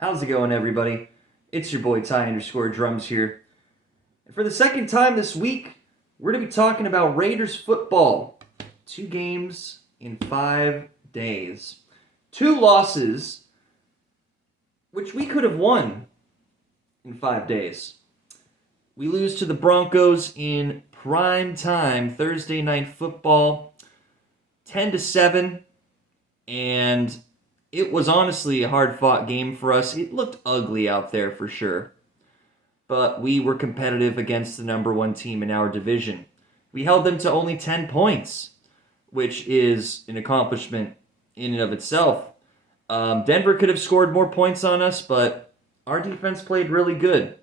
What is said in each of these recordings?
How's it going, everybody? It's your boy Ty_Drums here. And for the second time this week, we're going to be talking about Raiders football. 2 games in 5 days. 2 losses, which we could have won in 5 days. We lose to the Broncos in prime time, Thursday night football, 10-7, and it was honestly a hard-fought game for us. It looked ugly out there for sure. But we were competitive against the number 1 team in our division. We held them to only 10 points, which is an accomplishment in and of itself. Denver could have scored more points on us, but our defense played really good.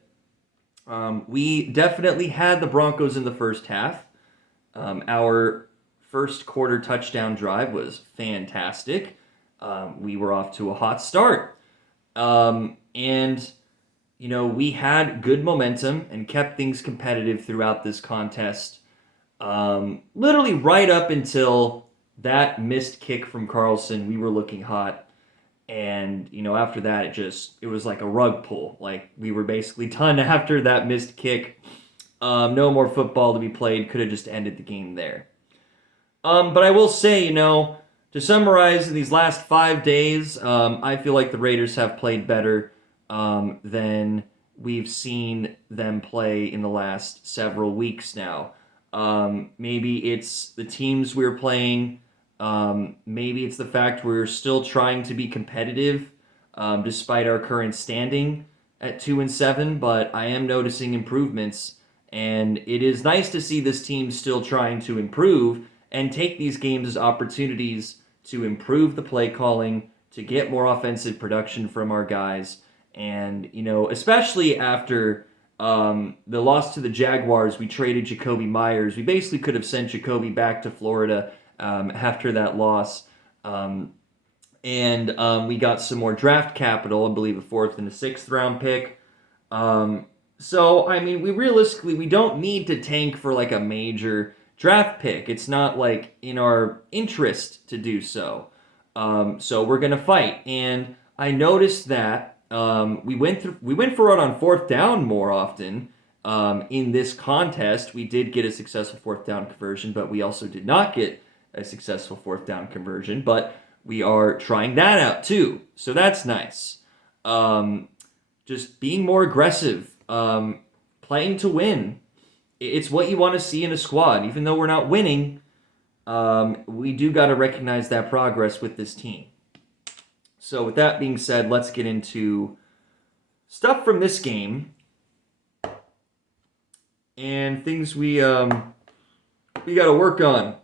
We definitely had the Broncos in the first half. Our first quarter touchdown drive was fantastic. We were off to a hot start. And, we had good momentum and kept things competitive throughout this contest. Literally right up until that missed kick from Carlson, we were looking hot. And, after that, it was like a rug pull. Like, we were basically done after that missed kick. No more football to be played. Could have just ended the game there. But I will say, to summarize, in these last 5 days, I feel like the Raiders have played better than we've seen them play in the last several weeks now. Maybe it's the teams we're playing. Maybe it's the fact we're still trying to be competitive despite our current standing at 2-7, but I am noticing improvements, and it is nice to see this team still trying to improve and take these games as opportunities to improve the play calling, to get more offensive production from our guys, and, especially after the loss to the Jaguars, we traded Jakobi Meyers. We basically could have sent Jakobi back to Florida after that loss. And we got some more draft capital, I believe a 4th and a 6th round pick. So, we don't need to tank for like a major draft pick. It's not like in our interest to do so. So we're going to fight. And I noticed that we went for it on 4th down more often. In this contest, we did get a successful 4th down conversion, but we also did not get a successful 4th down conversion, but we are trying that out too. So that's nice. Just being more aggressive, playing to win. It's what you want to see in a squad. Even though we're not winning, we do got to recognize that progress with this team. So with that being said, let's get into stuff from this game and things we got to work on.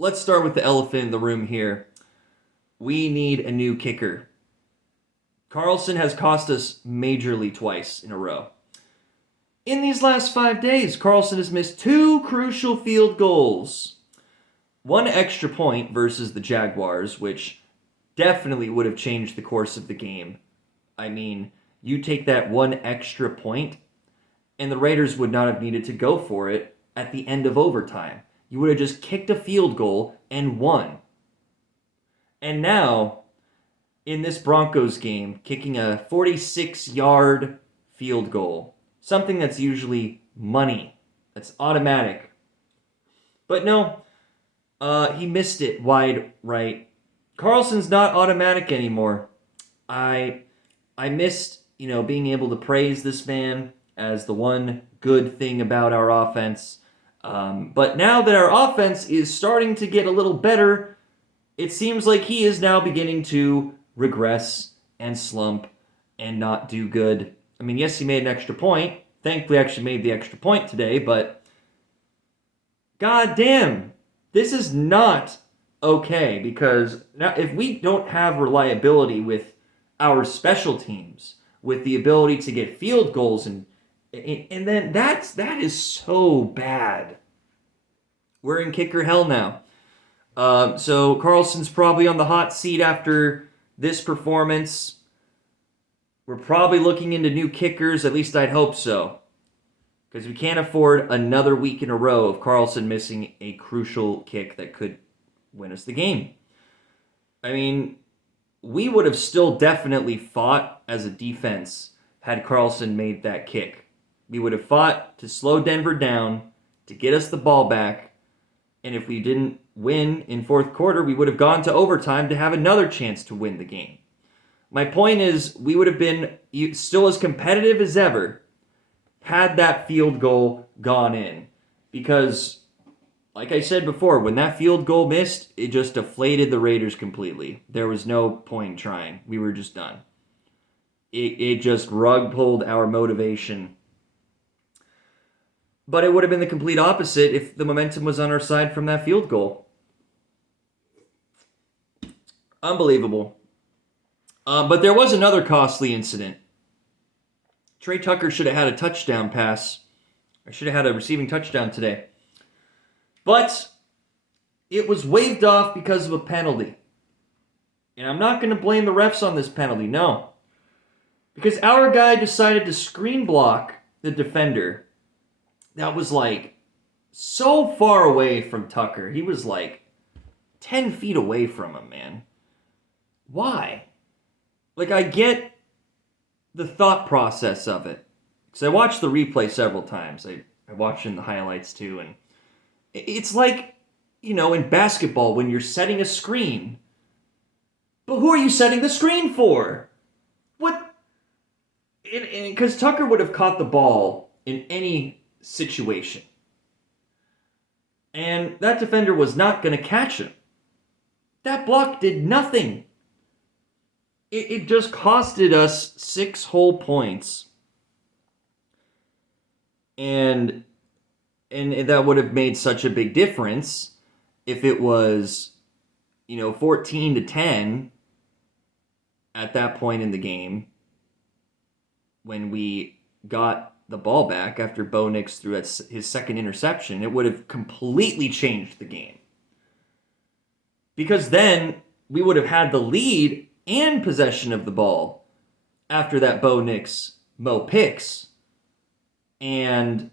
Let's start with the elephant in the room here. We need a new kicker. Carlson has cost us majorly twice in a row. In these last 5 days, Carlson has missed 2 crucial field goals. 1 extra point versus the Jaguars, which definitely would have changed the course of the game. You take that 1 extra point, and the Raiders would not have needed to go for it at the end of overtime. You would have just kicked a field goal and won. And now, in this Broncos game, kicking a 46-yard field goal, something that's usually money, that's automatic. But no, he missed it wide right. Carlson's not automatic anymore. I missed, being able to praise this man as the one good thing about our offense. But now that our offense is starting to get a little better, it seems like he is now beginning to regress and slump and not do good. Yes, he made an extra point. Thankfully, actually made the extra point today, but god damn, this is not okay, because now if we don't have reliability with our special teams, with the ability to get field goals, and then that is so bad. We're in kicker hell now. So Carlson's probably on the hot seat after this performance. We're probably looking into new kickers, at least I'd hope so. Because we can't afford another week in a row of Carlson missing a crucial kick that could win us the game. we would have still definitely fought as a defense had Carlson made that kick. We would have fought to slow Denver down, to get us the ball back, and if we didn't win in fourth quarter, we would have gone to overtime to have another chance to win the game. My point is, we would have been still as competitive as ever had that field goal gone in. Because, like I said before, when that field goal missed, it just deflated the Raiders completely. There was no point in trying. We were just done. It just rug pulled our motivation. But it would have been the complete opposite if the momentum was on our side from that field goal. Unbelievable. But there was another costly incident. Trey Tucker should have had a touchdown pass. Or should have had a receiving touchdown today. But it was waved off because of a penalty. And I'm not going to blame the refs on this penalty, no. Because our guy decided to screen block the defender that was like so far away from Tucker. He was like 10 feet away from him, man. Why? Like, I get the thought process of it. Because I watched the replay several times. I watched in the highlights too. And it's like, in basketball when you're setting a screen. But who are you setting the screen for? What? Because Tucker would have caught the ball in any situation. And that defender was not going to catch him. That block did nothing. It just costed us 6 whole points. And that would have made such a big difference if it was, 14-10 at that point in the game when we got the ball back after Bo Nix threw his second interception. It would have completely changed the game. Because then we would have had the lead and possession of the ball after that Bo Nix Mo picks. And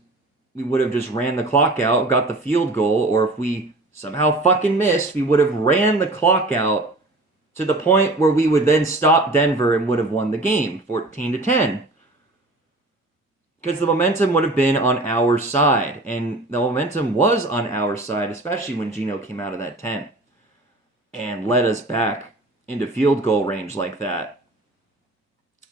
we would have just ran the clock out, got the field goal, or if we somehow fucking missed, we would have ran the clock out to the point where we would then stop Denver and would have won the game, 14-10. Because the momentum would have been on our side. And the momentum was on our side, especially when Geno came out of that tent and led us back into field goal range like that.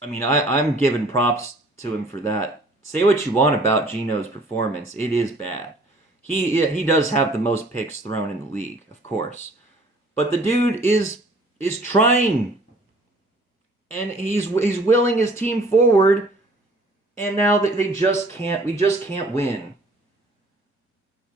I mean, I'm giving props to him for that. Say what you want about Geno's performance. It is bad. He does have the most picks thrown in the league, of course. But the dude is trying. And he's willing his team forward. And now we just can't win.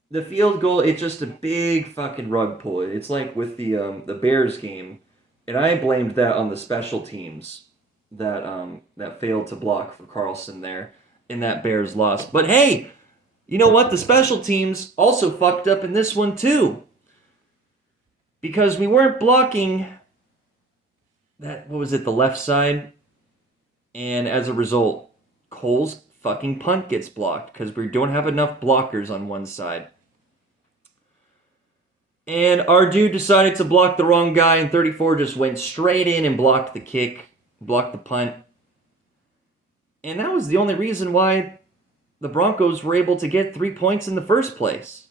The field goal, it's just a big fucking rug pull. It's like with the Bears game. And I blamed that on the special teams that failed to block for Carlson there in that Bears loss. But hey, you know what? The special teams also fucked up in this one too. Because we weren't blocking the left side? And as a result, Cole's fucking punt gets blocked because we don't have enough blockers on one side. And our dude decided to block the wrong guy, and 34 just went straight in and blocked the kick, blocked the punt. And that was the only reason why the Broncos were able to get 3 points in the first place.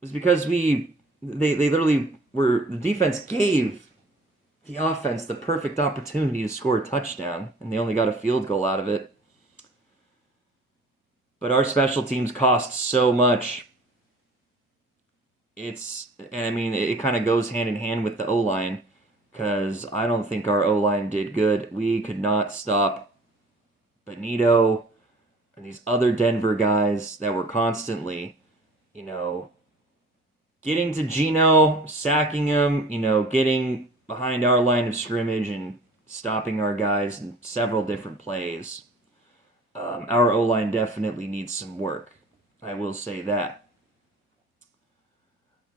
It was because they literally the defense gave the offense the perfect opportunity to score a touchdown, and they only got a field goal out of it. But our special teams cost so much. It kind of goes hand in hand with the O-line, because I don't think our O-line did good. We could not stop Benito and these other Denver guys that were constantly, getting to Geno, sacking him, getting behind our line of scrimmage and stopping our guys in several different plays. Our O-line definitely needs some work. I will say that.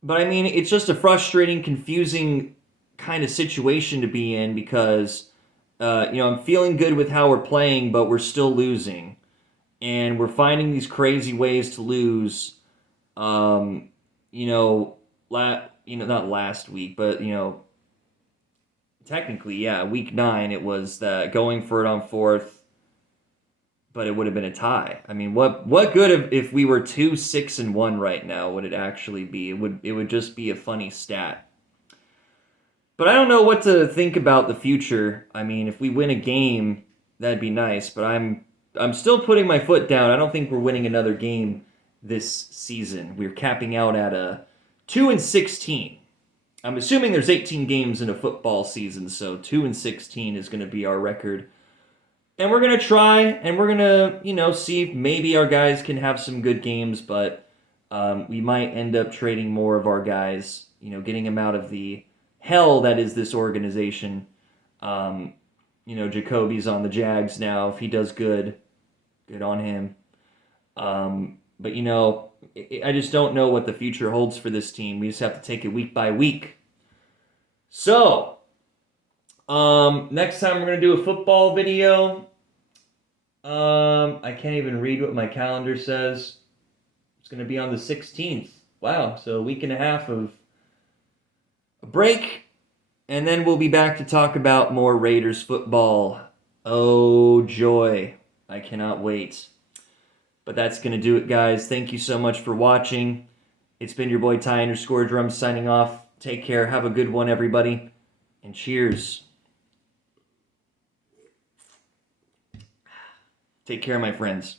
But I mean, it's just a frustrating, confusing kind of situation to be in because, I'm feeling good with how we're playing, but we're still losing. And we're finding these crazy ways to lose. Not last week, but, technically, yeah, week 9, it was going for it on 4th, but it would have been a tie. I mean, what good if we were 2-6-1 right now would it actually be? It would just be a funny stat. But I don't know what to think about the future. I mean, if we win a game, that'd be nice, but I'm still putting my foot down. I don't think we're winning another game this season. We're capping out at a 2-16. I'm assuming there's 18 games in a football season, so 2-16 is going to be our record. And we're going to try, and we're going to, see if maybe our guys can have some good games, but we might end up trading more of our guys, getting them out of the hell that is this organization. Jacoby's on the Jags now. If he does good on him. But, I just don't know what the future holds for this team. We just have to take it week by week. So, next time we're going to do a football video. I can't even read what my calendar says. It's going to be on the 16th. Wow, so a week and a half of a break. And then we'll be back to talk about more Raiders football. Oh, joy. I cannot wait. But that's going to do it, guys. Thank you so much for watching. It's been your boy Ty_Drums signing off. Take care. Have a good one, everybody. And cheers. Take care, my friends.